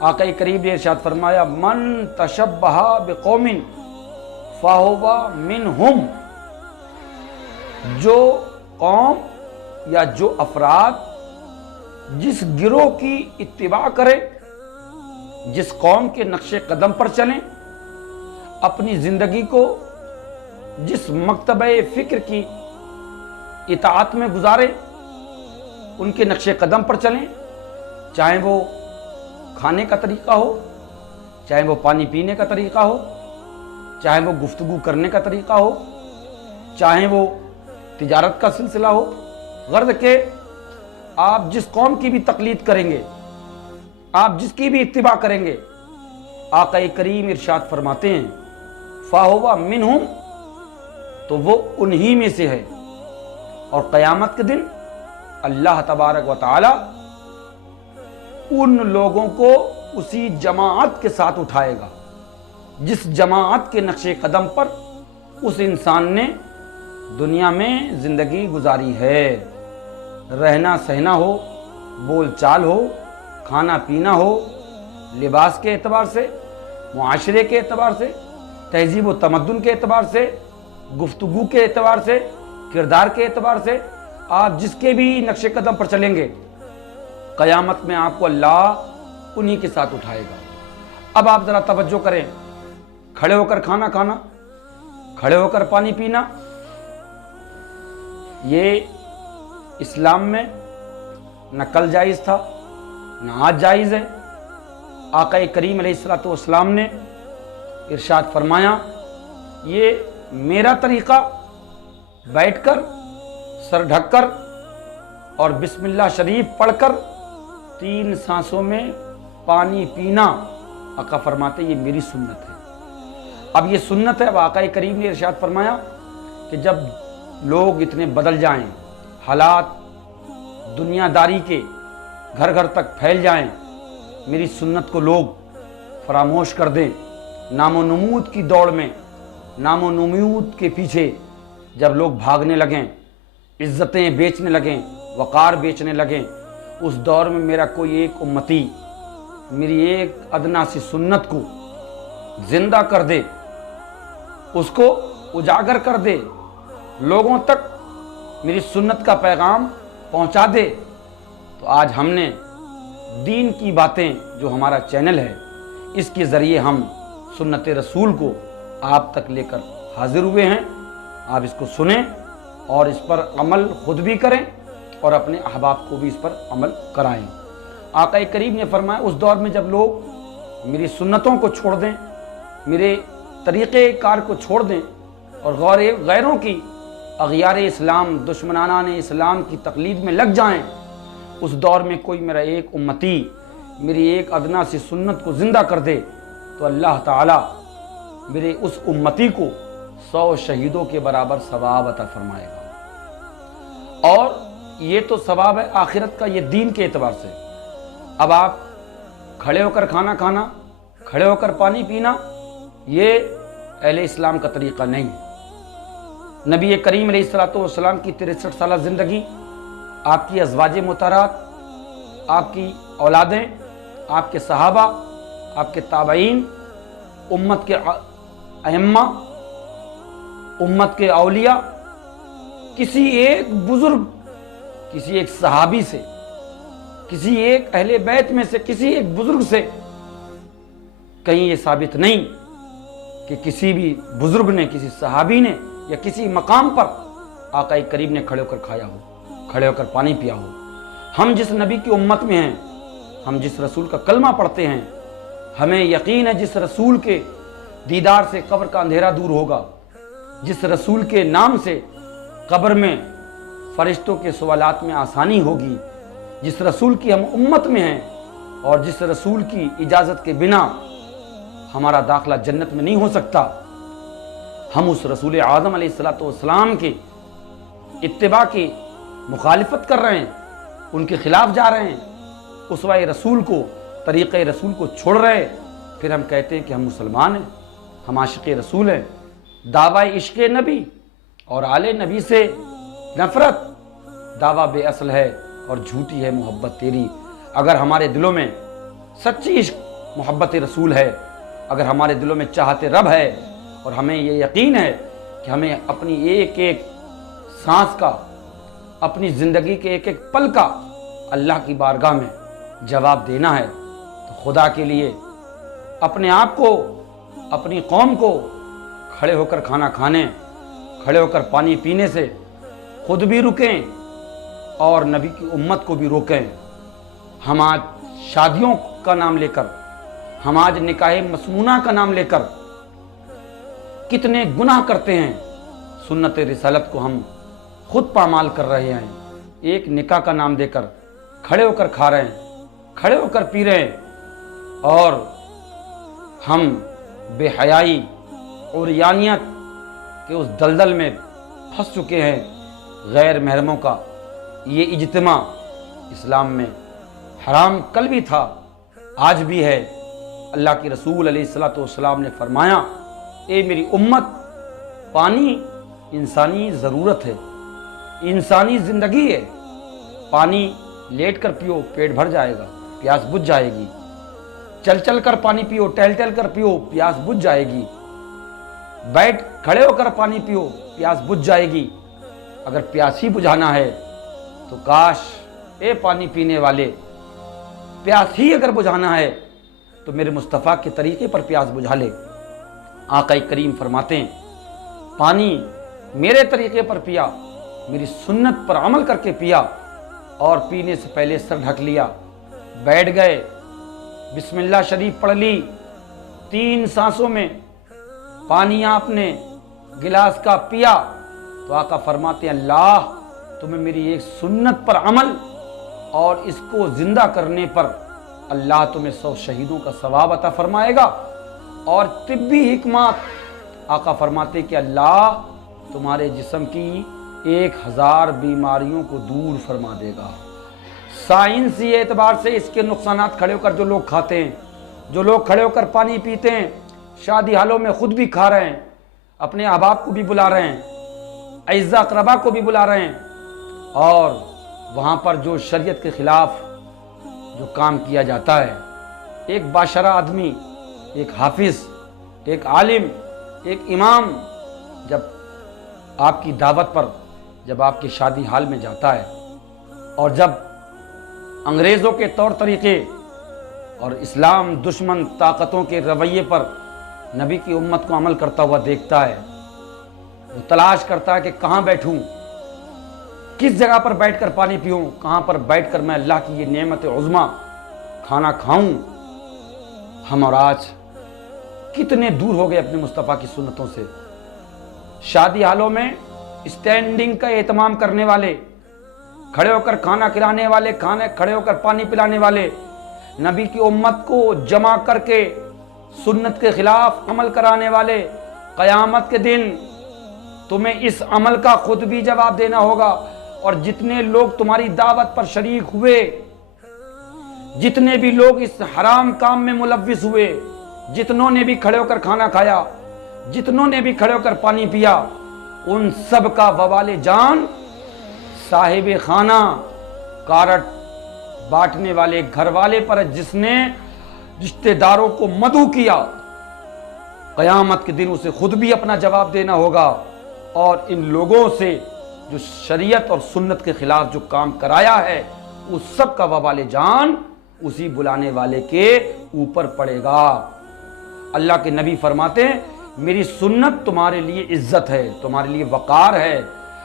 آقا کریم نے ارشاد فرمایا من تشبہ بقوم فہو منہم، جو قوم یا جو افراد جس گروہ کی اتباع کریں، جس قوم کے نقش قدم پر چلیں، اپنی زندگی کو جس مکتبہ فکر کی اطاعت میں گزاریں، ان کے نقش قدم پر چلیں، چاہے وہ کھانے کا طریقہ ہو، چاہے وہ پانی پینے کا طریقہ ہو، چاہے وہ گفتگو کرنے کا طریقہ ہو، چاہے وہ تجارت کا سلسلہ ہو، غرض کہ آپ جس قوم کی بھی تقلید کریں گے، آپ جس کی بھی اتباع کریں گے، آقا کریم ارشاد فرماتے ہیں فَهُوَ مِنْهُمْ، تو وہ انہی میں سے ہے۔ اور قیامت کے دن اللہ تبارک و تعالی ان لوگوں کو اسی جماعت کے ساتھ اٹھائے گا جس جماعت کے نقش قدم پر اس انسان نے دنیا میں زندگی گزاری ہے۔ رہنا سہنا ہو، بول چال ہو، کھانا پینا ہو، لباس کے اعتبار سے، معاشرے کے اعتبار سے، تہذیب و تمدن کے اعتبار سے، گفتگو کے اعتبار سے، کردار کے اعتبار سے، آپ جس کے بھی نقش قدم پر چلیں گے، قیامت میں آپ کو اللہ انہی کے ساتھ اٹھائے گا۔ اب آپ ذرا توجہ کریں، کھڑے ہو کر کھانا کھانا، کھڑے ہو کر پانی پینا، یہ اسلام میں نہ کل جائز تھا نہ آج جائز ہے۔ آقا کریم علیہ الصلوۃ والسلام نے ارشاد فرمایا یہ میرا طریقہ بیٹھ کر سر ڈھک کر اور بسم اللہ شریف پڑھ کر 3 سانسوں میں پانی پینا، آقا فرماتے یہ میری سنت ہے۔ اب یہ سنت ہے۔ اب آقا کریم نے ارشاد فرمایا کہ جب لوگ اتنے بدل جائیں، حالات دنیا داری کے گھر گھر تک پھیل جائیں، میری سنت کو لوگ فراموش کر دیں، نام و نمود کی دوڑ میں، نام و نمود کے پیچھے جب لوگ بھاگنے لگیں، عزتیں بیچنے لگیں، وقار بیچنے لگیں، اس دور میں میرا کوئی ایک امتی میری ایک ادنا سی سنت کو زندہ کر دے، اس کو اجاگر کر دے، لوگوں تک میری سنت کا پیغام پہنچا دے، تو آج ہم نے دین کی باتیں جو ہمارا چینل ہے، اس کے ذریعے ہم سنت رسول کو آپ تک لے کر حاضر ہوئے ہیں۔ آپ اس کو سنیں اور اس پر عمل خود بھی کریں اور اپنے احباب کو بھی اس پر عمل کرائیں۔ آقا کریم نے فرمایا اس دور میں جب لوگ میری سنتوں کو چھوڑ دیں، میرے طریقہ کار کو چھوڑ دیں اور غیروں کی اغیار اسلام، دشمنان اسلام کی تقلید میں لگ جائیں، اس دور میں کوئی میرا ایک امتی میری ایک ادنا سی سنت کو زندہ کر دے، تو اللہ تعالی میرے اس امتی کو 100 شہیدوں کے برابر ثواب عطا فرمائے گا۔ اور یہ تو ثواب ہے آخرت کا، یہ دین کے اعتبار سے۔ اب آپ کھڑے ہو کر کھانا کھانا، کھڑے ہو کر پانی پینا، یہ اہل اسلام کا طریقہ نہیں ہے۔ نبی کریم علیہ الصلوۃ والسلام کی 63 سالہ زندگی، آپ کی ازواج مطہرات، آپ کی اولادیں، آپ کے صحابہ، آپ کے تابعین، امت کے ائمہ، امت کے اولیاء، کسی ایک بزرگ، کسی ایک صحابی سے، کسی ایک اہل بیت میں سے کسی ایک بزرگ سے کہیں یہ ثابت نہیں کہ کسی بھی بزرگ نے، کسی صحابی نے یا کسی مقام پر آقا کریم نے کھڑے ہو کر کھایا ہو، کھڑے ہو کر پانی پیا ہو۔ ہم جس نبی کی امت میں ہیں، ہم جس رسول کا کلمہ پڑھتے ہیں، ہمیں یقین ہے جس رسول کے دیدار سے قبر کا اندھیرا دور ہوگا، جس رسول کے نام سے قبر میں فرشتوں کے سوالات میں آسانی ہوگی، جس رسول کی ہم امت میں ہیں اور جس رسول کی اجازت کے بنا ہمارا داخلہ جنت میں نہیں ہو سکتا، ہم اس رسول اعظم علیہ الصلوۃ والسلام کے اتباع کی مخالفت کر رہے ہیں، ان کے خلاف جا رہے ہیں، اسوہ رسول کو، طریقہ رسول کو چھوڑ رہے ہیں، پھر ہم کہتے ہیں کہ ہم مسلمان ہیں، ہم عاشق رسول ہیں۔ دعوی عشق نبی اور آل نبی سے نفرت دعویٰ بے اصل ہے اور جھوٹی ہے محبت تیری۔ اگر ہمارے دلوں میں سچی عشق محبت رسول ہے، اگر ہمارے دلوں میں چاہت رب ہے اور ہمیں یہ یقین ہے کہ ہمیں اپنی ایک ایک سانس کا، اپنی زندگی کے ایک ایک پل کا اللہ کی بارگاہ میں جواب دینا ہے، تو خدا کے لیے اپنے آپ کو، اپنی قوم کو کھڑے ہو کر کھانا کھانے، کھڑے ہو کر پانی پینے سے خود بھی رکیں اور نبی کی امت کو بھی روکیں۔ ہم آج شادیوں کا نام لے کر، ہم آج نکاح مسمونہ کا نام لے کر کتنے گناہ کرتے ہیں، سنت رسالت کو ہم خود پامال کر رہے ہیں۔ ایک نکاح کا نام دے کر کھڑے ہو کر کھا رہے ہیں، کھڑے ہو کر پی رہے ہیں، اور ہم بے حیائی اور یانیت کے اس دلدل میں پھنس چکے ہیں۔ غیر محرموں کا یہ اجتماع اسلام میں حرام کل بھی تھا، آج بھی ہے۔ اللہ کے رسول علیہ الصلوۃ والسلام نے فرمایا، اے میری امت، پانی انسانی ضرورت ہے، انسانی زندگی ہے۔ پانی لیٹ کر پیو پیٹ بھر جائے گا، پیاس بجھ جائے گی۔ چل چل کر پانی پیو، ٹہل ٹہل کر پیو، پیاس بجھ جائے گی۔ بیٹھ کھڑے ہو کر پانی پیو، پیاس بجھ جائے گی۔ اگر پیاس ہی بجھانا ہے تو کاش اے پانی پینے والے، پیاس ہی اگر بجھانا ہے تو میرے مصطفیٰ کے طریقے پر پیاس بجھا لے۔ آقا کریم فرماتے ہیں، پانی میرے طریقے پر پیا، میری سنت پر عمل کر کے پیا، اور پینے سے پہلے سر ڈھک لیا، بیٹھ گئے، بسم اللہ شریف پڑھ لی، 3 سانسوں میں پانی آپ نے گلاس کا پیا، تو آقا فرماتے ہیں، اللہ تمہیں میری ایک سنت پر عمل اور اس کو زندہ کرنے پر اللہ تمہیں 100 شہیدوں کا ثواب عطا فرمائے گا۔ اور طبی حکمات، آقا فرماتے کہ اللہ تمہارے جسم کی 1000 بیماریوں کو دور فرما دے گا۔ سائنسی اعتبار سے اس کے نقصانات کھڑے ہو کر جو لوگ کھاتے ہیں، جو لوگ کھڑے ہو کر پانی پیتے ہیں، شادی حالوں میں خود بھی کھا رہے ہیں، اپنے احباب کو بھی بلا رہے ہیں، اعزا اقربا کو بھی بلا رہے ہیں، اور وہاں پر جو شریعت کے خلاف جو کام کیا جاتا ہے، ایک باشرہ آدمی، ایک حافظ، ایک عالم، ایک امام جب آپ کی دعوت پر، جب آپ کی شادی حال میں جاتا ہے، اور جب انگریزوں کے طور طریقے اور اسلام دشمن طاقتوں کے رویے پر نبی کی امت کو عمل کرتا ہوا دیکھتا ہے، وہ تلاش کرتا ہے کہ کہاں بیٹھوں، کس جگہ پر بیٹھ کر پانی پیوں، کہاں پر بیٹھ کر میں اللہ کی یہ نعمت عظمیٰ کھانا کھاؤں۔ ہم اور آج کتنے دور ہو گئے اپنے مصطفیٰ کی سنتوں سے۔ شادی حالوں میں اسٹینڈنگ کا اہتمام کرنے والے، کھڑے ہو کر کھانا کھلانے والے، کھڑے ہو کر پانی پلانے والے، نبی کی امت کو جمع کر کے سنت کے خلاف عمل کرانے والے، قیامت کے دن تمہیں اس عمل کا خود بھی جواب دینا ہوگا۔ اور جتنے لوگ تمہاری دعوت پر شریک ہوئے، جتنے بھی لوگ اس حرام کام میں ملوث ہوئے، جتنوں نے بھی کھڑے ہو کر کھانا کھایا، جتنوں نے بھی کھڑے ہو کر پانی پیا، ان سب کا وبال جان صاحب خانہ، کارٹ بانٹنے والے گھر والے پر، جس نے رشتہ داروں کو مدعو کیا۔ قیامت کے دن اسے خود بھی اپنا جواب دینا ہوگا، اور ان لوگوں سے جو شریعت اور سنت کے خلاف جو کام کرایا ہے، اس سب کا وبال جان اسی بلانے والے کے اوپر پڑے گا۔ اللہ کے نبی فرماتے ہیں، میری سنت تمہارے لیے عزت ہے، تمہارے لیے وقار ہے۔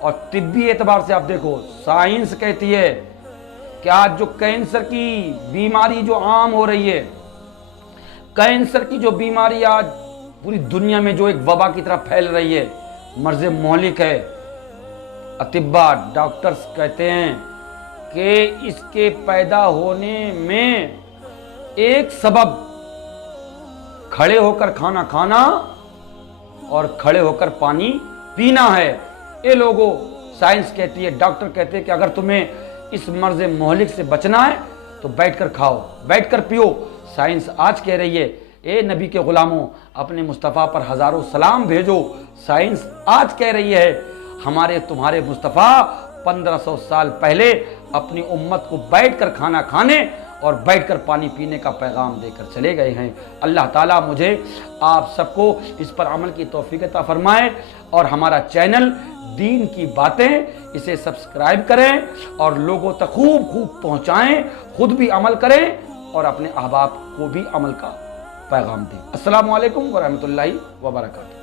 اور طبی اعتبار سے آپ دیکھو، سائنس کہتی ہے کہ آج جو کینسر کی بیماری جو عام ہو رہی ہے، کینسر کی جو بیماری آج پوری دنیا میں جو ایک وبا کی طرح پھیل رہی ہے، مرض مہلک ہے، اطباء ڈاکٹرز کہتے ہیں کہ اس کے پیدا ہونے میں ایک سبب کھڑے ہو کر کھانا کھانا اور کھڑے ہو کر پانی پینا ہے۔ اے لوگوں، سائنس کہتی ہے، ڈاکٹر کہتے ہیں کہ اگر تمہیں اس مرض مہلک سے بچنا ہے تو بیٹھ کر کھاؤ، بیٹھ کر پیو۔ سائنس آج کہہ رہی ہے، اے نبی کے غلاموں، اپنے مصطفیٰ پر ہزاروں سلام بھیجو۔ سائنس آج کہہ رہی ہے، ہمارے تمہارے مصطفیٰ 1500 سال پہلے اپنی امت کو بیٹھ کر کھانا کھانے اور بیٹھ کر پانی پینے کا پیغام دے کر چلے گئے ہیں۔ اللہ تعالیٰ مجھے آپ سب کو اس پر عمل کی توفیق عطا فرمائے، اور ہمارا چینل دین کی باتیں اسے سبسکرائب کریں اور لوگوں تک خوب پہنچائیں، خود بھی عمل کریں اور اپنے احباب کو بھی عمل کا پیغام دیں۔ السلام علیکم ورحمۃ اللہ وبرکاتہ۔